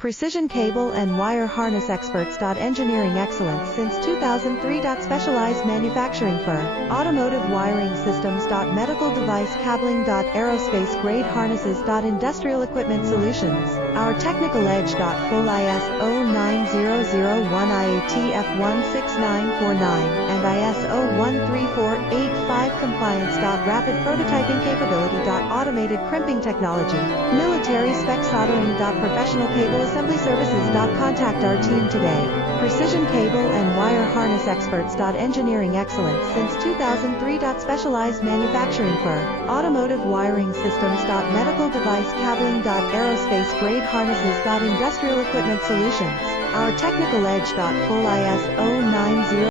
Precision cable and wire harness experts. Engineering excellence since 2003. Specialized manufacturing for automotive wiring systems. Medical device cabling. Aerospace grade harnesses. Industrial equipment solutions. Our technical edge. Full ISO 9001 IATF 16949 and ISO 13485 compliance. Rapid prototyping capability. Automated crimping technology. Military spec soldering. Professional cable assembly services. Contact our team today. Precision cable and wire harness experts. Engineering excellence since 2003. Specialized manufacturing for automotive wiring systems. Medical device cabling. Aerospace grade harnesses. Industrial equipment solutions. Our technical edge. Full ISO 90